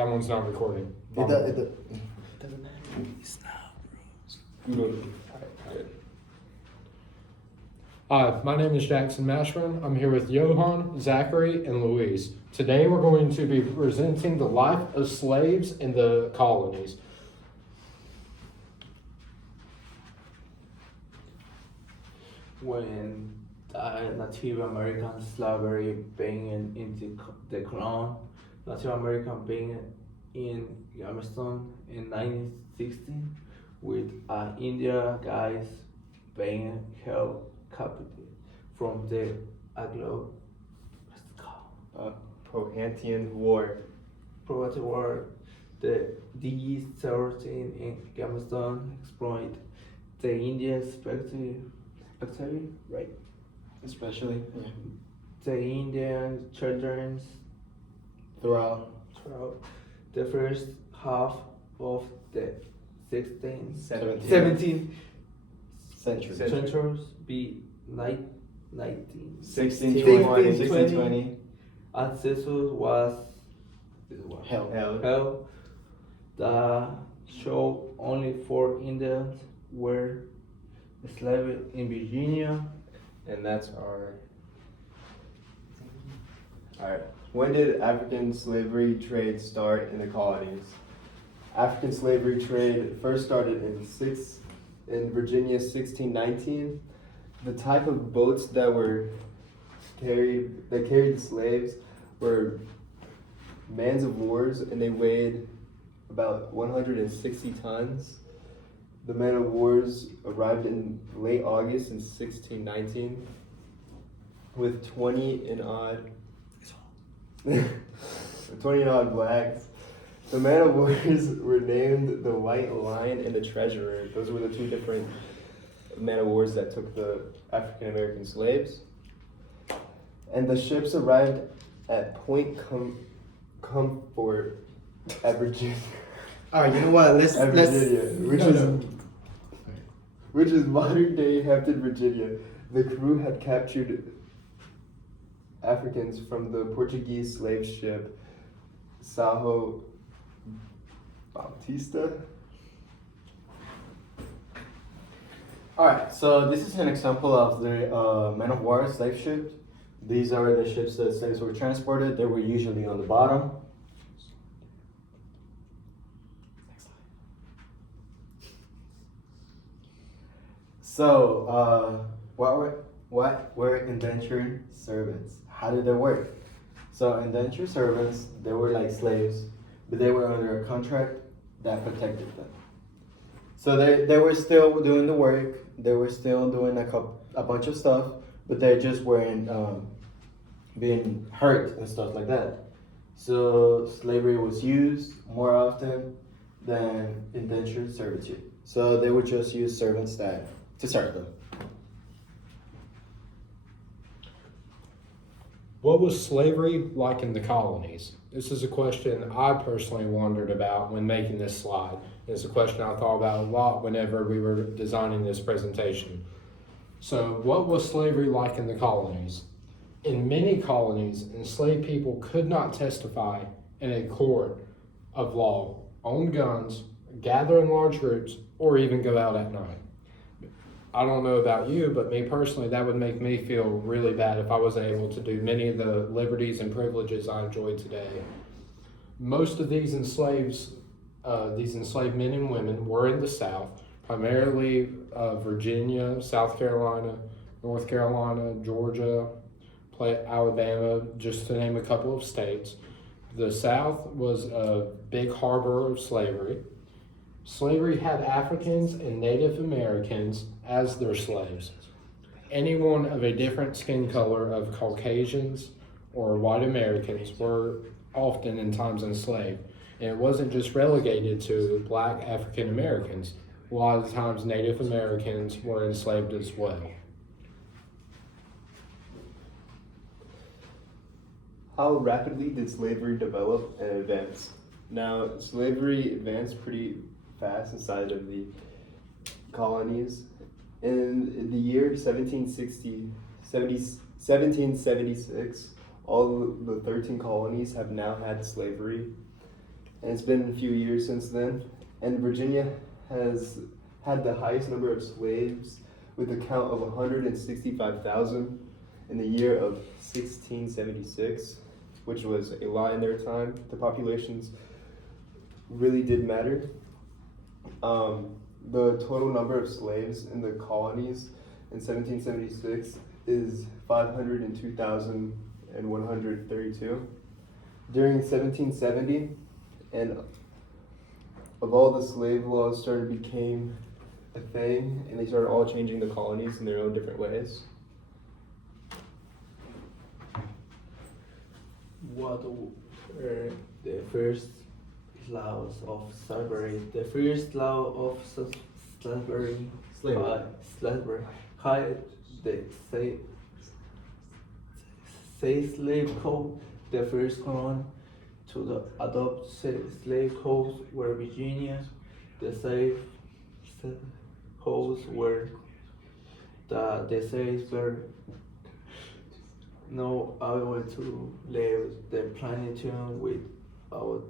That one's not recording. It doesn't matter. Stop, bro. Hi, my name is Jackson Mashburn. I'm here with Johan, Zachary, and Louise. Today we're going to be presenting the life of slaves in the colonies. When Native American slavery being in the colony, Native American being in Galveston in 1916, with India guys being held captive from the Anglo Prohantian War. Provincial War. The D-13 in Galveston exploit the Indian spectacle, right? Especially The Indian children throughout throughout the first half of the 16th, 17th 17th century. centuries be 19. 1620. Ancestors was Hell. hell. The show only 4 Indians were enslaved in Virginia. And that's our. Alright. When did African slavery trade start in the colonies? African slavery trade first started in Virginia 1619. The type of boats that carried slaves were mans of wars, and they weighed about 160 tons. The men of wars arrived in late August in 1619 with 20 and odd blacks. The men of wars were named the White Lion and the Treasurer. Those were the two different men of wars that took the African American slaves. And the ships arrived at Point Comfort at Virginia. All right, you know what? Let's Virginia, which is modern day Hampton, Virginia. The crew had captured Africans from the Portuguese slave ship Sao Bautista. Alright, so this is an example of the men of war slave ships. These are the ships that slaves were transported. They were usually on the bottom. So, what were indentured servants? How did they work? So, indentured servants, they were like slaves, but they were under a contract that protected them. So they were still doing the work. They were still doing a bunch of stuff, but they just weren't being hurt and stuff like that. So slavery was used more often than indentured servitude. So they would just use servants to serve them. What was slavery like in the colonies? This is a question I personally wondered about when making this slide. It's a question I thought about a lot whenever we were designing this presentation. So, what was slavery like in the colonies? In many colonies, enslaved people could not testify in a court of law, own guns, gather in large groups, or even go out at night. I don't know about you, but me personally, that would make me feel really bad if I wasn't able to do many of the liberties and privileges I enjoy today. Most of these enslaved men and women were in the South, primarily Virginia, South Carolina, North Carolina, Georgia, Alabama, just to name a couple of states. The South was a big harbor of slavery. Slavery had Africans and Native Americans as their slaves. Anyone of a different skin color of Caucasians or white Americans were often in times enslaved. And it wasn't just relegated to black African Americans. A lot of times Native Americans were enslaved as well. How rapidly did slavery develop and advance? Now, slavery advanced pretty fast inside of the colonies. In the year 1776, all the 13 colonies have now had slavery. and it's been a few years since then. And Virginia has had the highest number of slaves with a count of 165,000 in the year of 1676, which was a lot in their time. The populations really did matter. The total number of slaves in the colonies in 1776 is 502,132. During 1770, and of all the slave laws became a thing, and they started all changing the colonies in their own different ways. What were the first laws of slavery? The first law of slavery. Slavery. Had the slave code. The first one to adopt slave codes were Virginia. The slave codes were the slaves were no able to leave the plantation without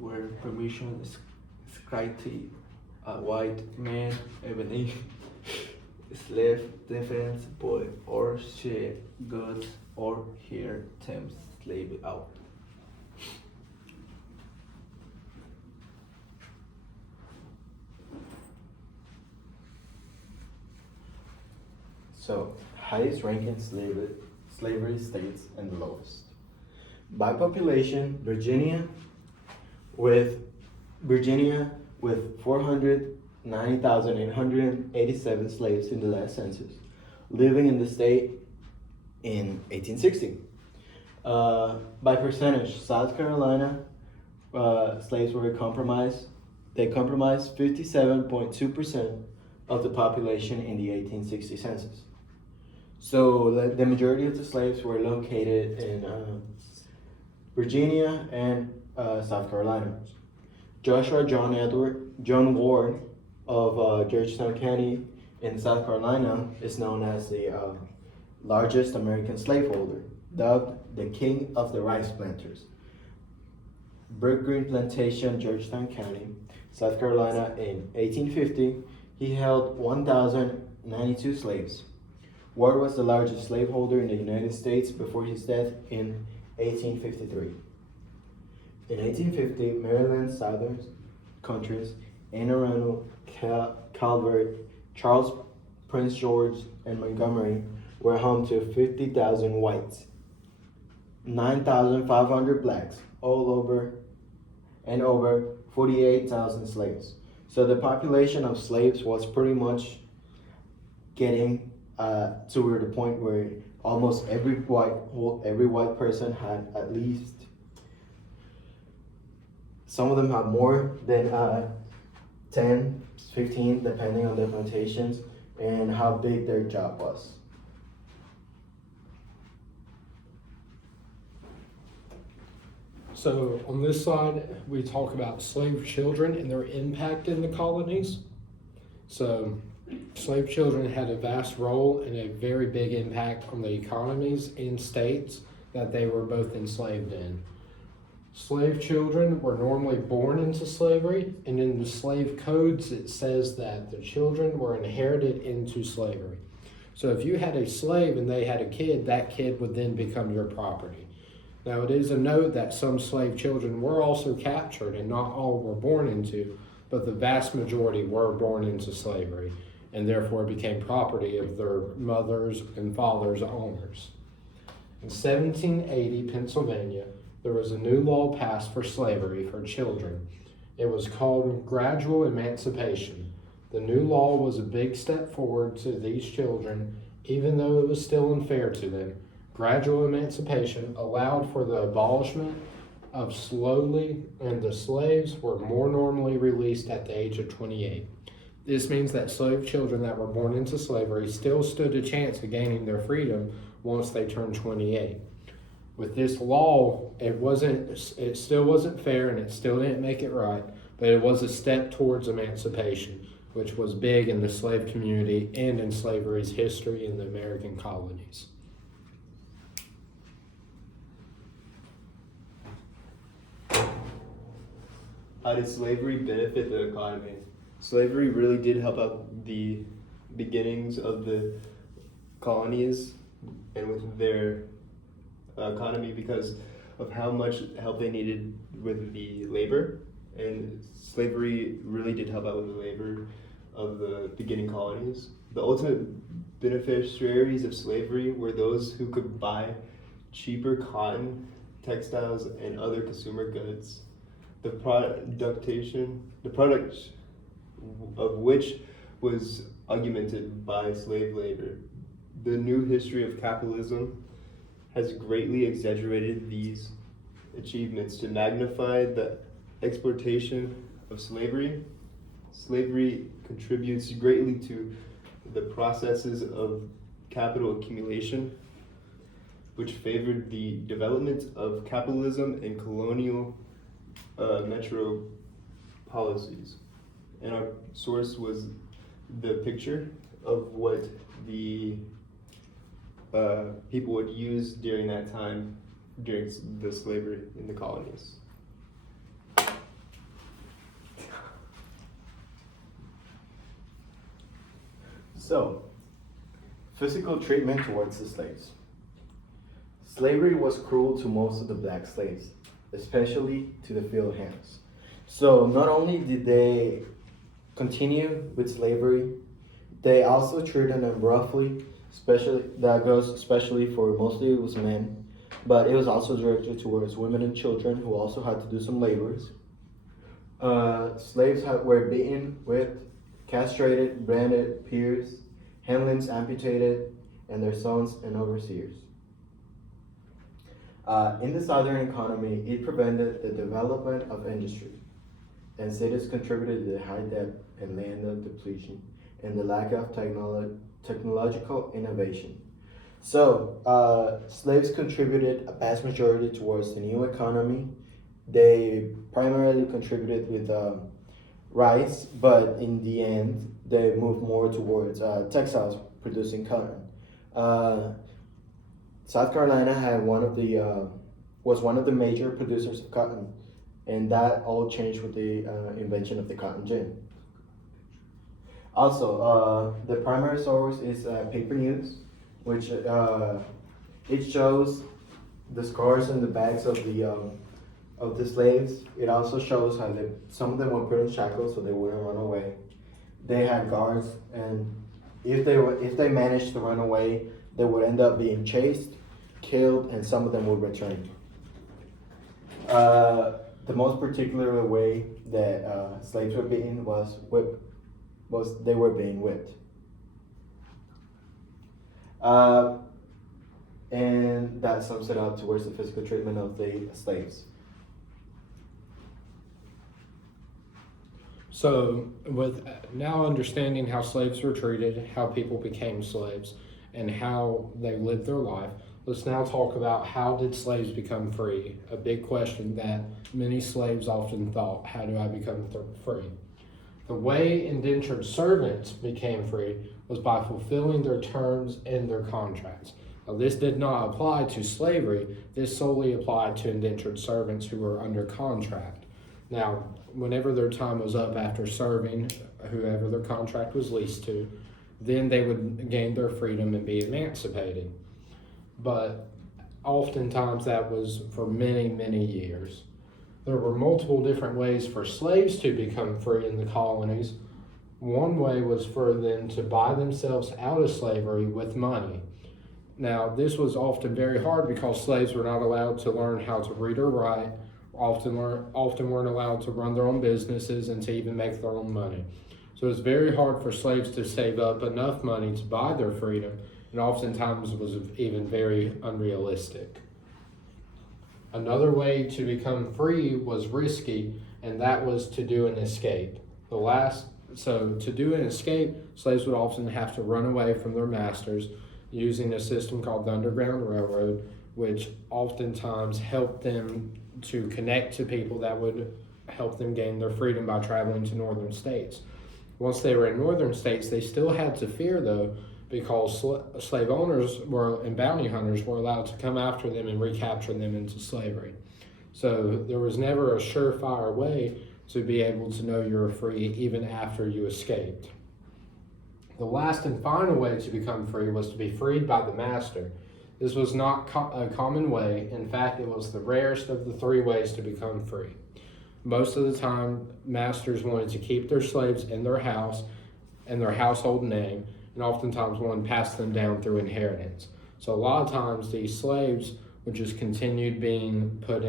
where permission scribed a white man even slave defense boy or she goods or here tempts slave out. So, highest ranking slavery states and the lowest. By population, Virginia with 490,887 slaves in the last census, living in the state in 1860. By percentage, South Carolina slaves were compromised. They comprised 57.2% of the population in the 1860 census. So the majority of the slaves were located in Virginia and South Carolina. Joshua John Ward of Georgetown County in South Carolina is known as the largest American slaveholder, dubbed the King of the Rice Planters. Brook Green Plantation, Georgetown County, South Carolina in 1850, he held 1,092 slaves. Ward was the largest slaveholder in the United States before his death in 1853. In 1850, Maryland, Southern Counties, Anne Arundel, Calvert, Charles, Prince George, and Montgomery were home to 50,000 whites, 9,500 blacks, over 48,000 slaves. So the population of slaves was pretty much getting to the point where almost every white person had at least, some of them had more than 10, 15, depending on the plantations and how big their job was. So on this slide, we talk about slave children and their impact in the colonies. So slave children had a vast role and a very big impact on the economies and states that they were both enslaved in. Slave children were normally born into slavery, and in the slave codes it says that the children were inherited into slavery. So if you had a slave and they had a kid, that kid would then become your property. Now it is a note that some slave children were also captured, and not all were born into, but the vast majority were born into slavery, and therefore became property of their mothers and fathers' owners. In 1780, Pennsylvania, there was a new law passed for slavery for children. It was called gradual emancipation. The new law was a big step forward to these children, even though it was still unfair to them. Gradual emancipation allowed for the abolishment of slowly, and the slaves were more normally released at the age of 28. This means that slave children that were born into slavery still stood a chance of gaining their freedom once they turned 28. With this law, it still wasn't fair, and it still didn't make it right, but it was a step towards emancipation, which was big in the slave community and in slavery's history in the American colonies. How did slavery benefit the economy? Slavery really did help out the beginnings of the colonies and with their economy because of how much help they needed with the labor. And slavery really did help out with the labor of the beginning colonies. The ultimate beneficiaries of slavery were those who could buy cheaper cotton, textiles, and other consumer goods. The product of which was augmented by slave labor. The new history of capitalism has greatly exaggerated these achievements to magnify the exploitation of slavery. Slavery contributes greatly to the processes of capital accumulation, which favored the development of capitalism and colonial metro policies. And our source was the picture of what the people would use during that time, during the slavery in the colonies. So, physical treatment towards the slaves. Slavery was cruel to most of the black slaves, especially to the field hands. So, not only did they continue with slavery, they also treated them roughly, especially for mostly it was men, but it was also directed towards women and children who also had to do some labors. Slaves were beaten, whipped, castrated, branded, pierced, hand limbs amputated, and their sons and overseers. In the southern economy, it prevented the development of industry, and cities contributed to the high debt and land depletion and the lack of technological innovation. So, slaves contributed a vast majority towards the new economy. They primarily contributed with rice, but in the end, they moved more towards textiles, producing cotton. South Carolina had was one of the major producers of cotton, and that all changed with the invention of the cotton gin. Also, the primary source is paper news, which it shows the scars and the backs of the slaves. It also shows how some of them were put in shackles so they wouldn't run away. They had guards, and if they managed to run away, they would end up being chased, killed, and some of them would return. The most particular way that slaves were beaten was they were being whipped. And that sums it up towards the physical treatment of the slaves. So, with now understanding how slaves were treated, how people became slaves, and how they lived their life, let's now talk about how did slaves become free? A big question that many slaves often thought, how do I become free? The way indentured servants became free was by fulfilling their terms in their contracts. Now, this did not apply to slavery. This solely applied to indentured servants who were under contract. Now, whenever their time was up after serving, whoever their contract was leased to, then they would gain their freedom and be emancipated. But oftentimes that was for many, many years. There were multiple different ways for slaves to become free in the colonies. One way was for them to buy themselves out of slavery with money. Now, this was often very hard because slaves were not allowed to learn how to read or write, often weren't allowed to run their own businesses and to even make their own money. So it was very hard for slaves to save up enough money to buy their freedom, and oftentimes was even very unrealistic. Another way to become free was risky, and that was to do an escape. So to do an escape, slaves would often have to run away from their masters using a system called the Underground Railroad, which oftentimes helped them to connect to people that would help them gain their freedom by traveling to northern states. Once they were in northern states, they still had to fear, though, because slave owners and bounty hunters were allowed to come after them and recapture them into slavery. So there was never a surefire way to be able to know you're free even after you escaped. The last and final way to become free was to be freed by the master. This was not a common way. In fact, it was the rarest of the three ways to become free. Most of the time, masters wanted to keep their slaves in their house and their household name, and oftentimes wanted to pass them down through inheritance. So a lot of times these slaves would just continued being put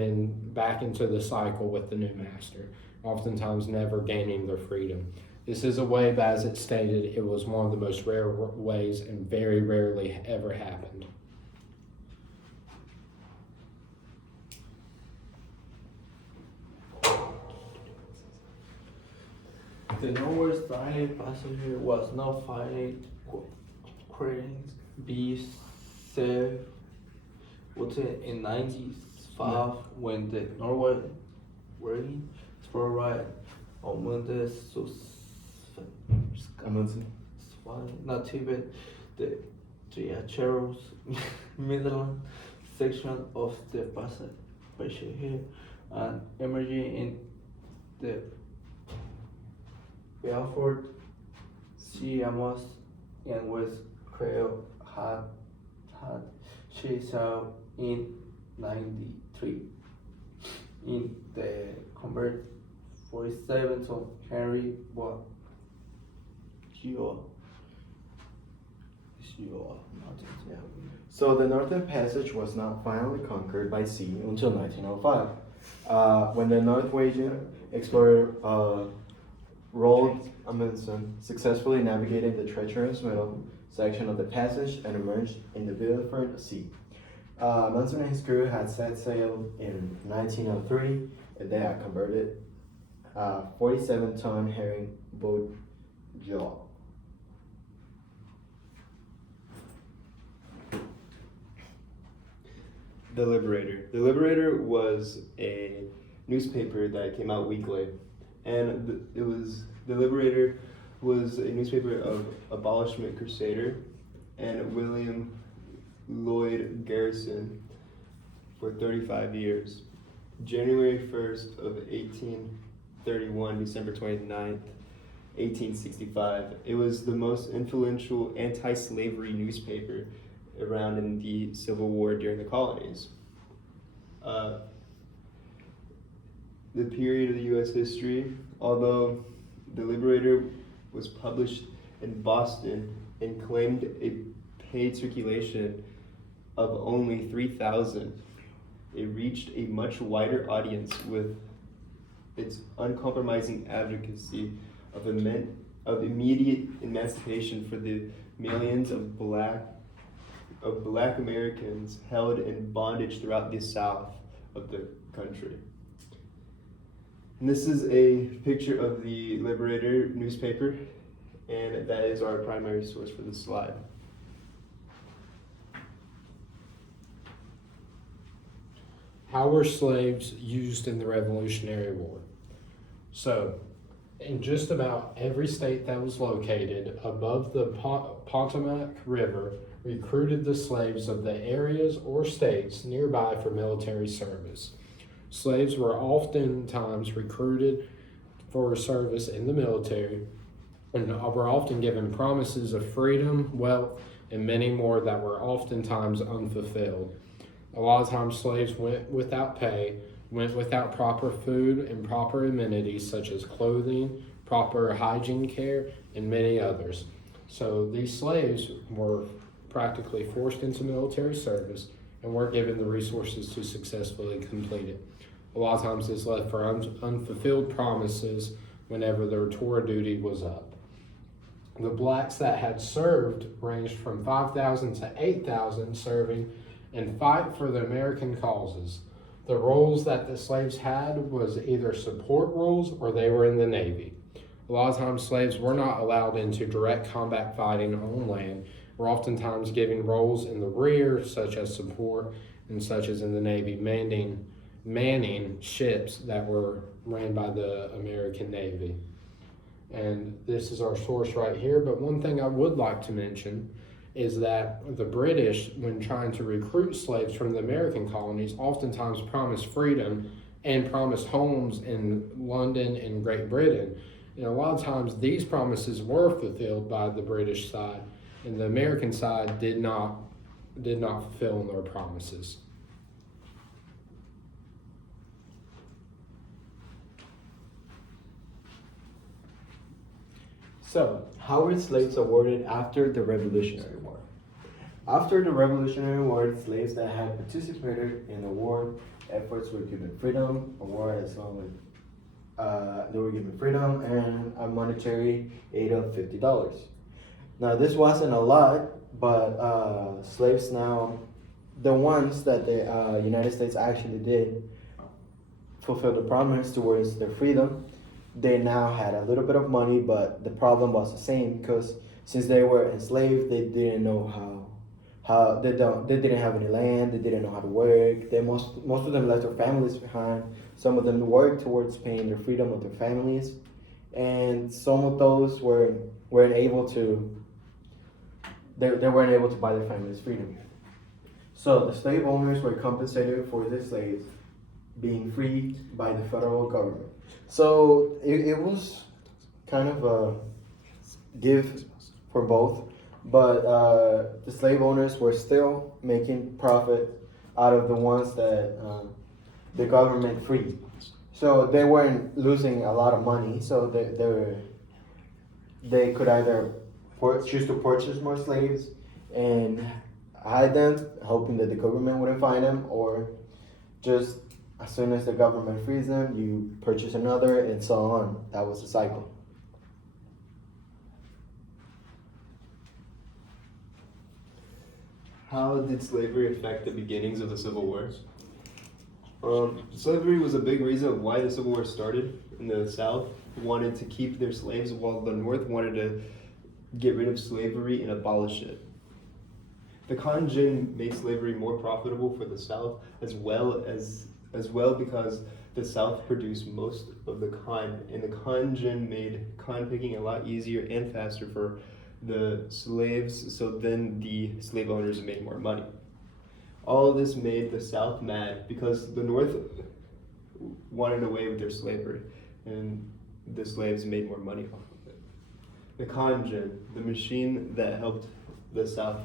back into the cycle with the new master, oftentimes never gaining their freedom. This is a way, but as it stated, it was one of the most rare ways and very rarely ever happened. The Northwest Island passenger was not fighting cranes be safe in 95 when the Norway Marine Explorer on Monday native the Triacheros Midland section of the Pacific and emerging in the Belfort, Siamos, and West Creole had chased out in 93. In the convert 47 to Henry So the Northern Passage was not finally conquered by sea until 1905, when the Norwegian explorer Roald Amundsen successfully navigated the treacherous middle section of the passage and emerged in the Belfort Sea. Amundsen and his crew had set sail in 1903, and they had converted 47-ton herring boat Jaw. The Liberator. The Liberator was a newspaper that came out weekly, and The Liberator was a newspaper of abolishment crusader and William Lloyd Garrison for 35 years. January 1st of 1831, December 29th, 1865. It was the most influential anti-slavery newspaper around in the Civil War during the colonies. The period of the U.S. history, although The Liberator was published in Boston and claimed a paid circulation of only 3,000, it reached a much wider audience with its uncompromising advocacy of immediate emancipation for the millions of black Americans held in bondage throughout the South of the country. And this is a picture of the Liberator newspaper, and that is our primary source for this slide. How were slaves used in the Revolutionary War? So, in just about every state that was located above the Potomac River, recruited the slaves of the areas or states nearby for military service. Slaves were oftentimes recruited for service in the military and were often given promises of freedom, wealth, and many more that were oftentimes unfulfilled. A lot of times slaves went without pay, went without proper food and proper amenities such as clothing, proper hygiene care, and many others. So these slaves were practically forced into military service and weren't given the resources to successfully complete it. A lot of times this left for unfulfilled promises whenever their tour of duty was up. The blacks that had served ranged from 5,000 to 8,000 serving and fight for the American causes. The roles that the slaves had was either support roles or they were in the Navy. A lot of times slaves were not allowed into direct combat fighting on land, were oftentimes given roles in the rear, such as support and such as in the Navy, manning ships that were ran by the American Navy. And this is our source right here, but one thing I would like to mention is that the British, when trying to recruit slaves from the American colonies, oftentimes promised freedom and promised homes in London and Great Britain. And a lot of times these promises were fulfilled by the British side, and the American side did not fulfill their promises. So, how were slaves awarded after the Revolutionary War? After the Revolutionary War, slaves that had participated in the war efforts were given freedom, award as well as they were given freedom and a monetary aid of $50. Now this wasn't a lot, but slaves now, the ones that the United States actually did fulfill the promise towards their freedom, they now had a little bit of money, but the problem was the same because since they were enslaved, they didn't know how they didn't have any land, they didn't know how to work. Most of them left their families behind. Some of them worked towards paying their freedom of their families, and some of those weren't able to buy their families freedom. So the slave owners were compensated for their slaves being freed by the federal government. So it was kind of a give for both, but the slave owners were still making profit out of the ones that the government freed. So they weren't losing a lot of money. So they could either choose to purchase more slaves and hide them, hoping that the government wouldn't find them, or just as soon as the government frees them, you purchase another, and so on. That was the cycle. How did slavery affect the beginnings of the Civil War? Slavery was a big reason of why the Civil War started. In the South wanted to keep their slaves, while the North wanted to get rid of slavery and abolish it. The cotton gin made slavery more profitable for the South, as well because the South produced most of the cotton, and the cotton gin made cotton picking a lot easier and faster for the slaves, so then the slave owners made more money. All of this made the South mad because the North wanted away with their slavery, and the slaves made more money off of it. The cotton gin, the machine that helped the South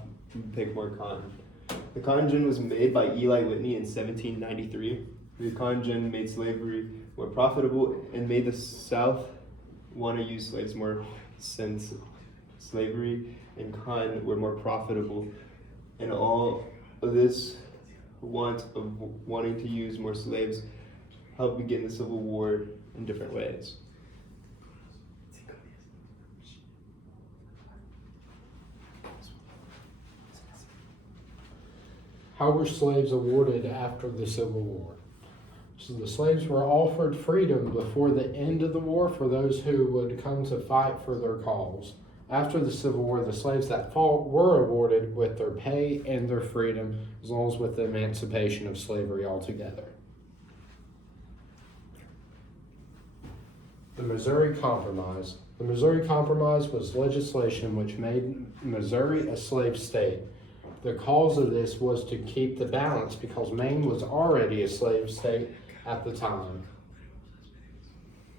pick more cotton. The cotton gin was made by Eli Whitney in 1793. The cotton gin made slavery more profitable and made the South want to use slaves more, since slavery and cotton were more profitable. And all of this want of wanting to use more slaves helped begin the Civil War in different ways. How were slaves awarded after the Civil War? So the slaves were offered freedom before the end of the war for those who would come to fight for their cause. After the Civil War, the slaves that fought were awarded with their pay and their freedom, as well as with the emancipation of slavery altogether. The Missouri Compromise. The Missouri Compromise was legislation which made Missouri a slave state. The cause of this was to keep the balance because Maine was already a slave state at the time.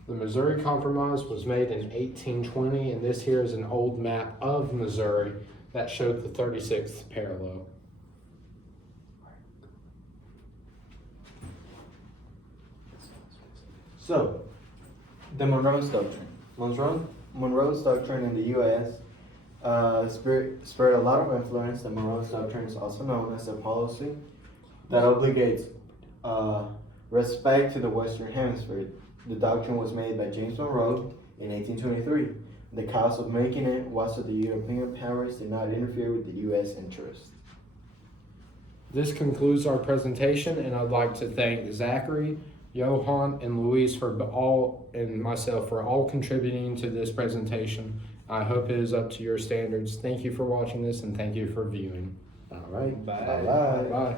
The Missouri Compromise was made in 1820, and this here is an old map of Missouri that showed the 36th parallel. So, the Monroe's Doctrine. Monroe's Doctrine in the U.S. Spared a lot of influence. The Monroe's Doctrine is also known as a policy that obligates respect to the Western Hemisphere. The doctrine was made by James Monroe in 1823. The cause of making it was so the European powers did not interfere with the U.S. interests. This concludes our presentation, and I'd like to thank Zachary, Johan, and Luis and myself for all contributing to this presentation. I hope it is up to your standards. Thank you for watching this, and thank you for viewing. All right. Bye. Bye-bye. Bye.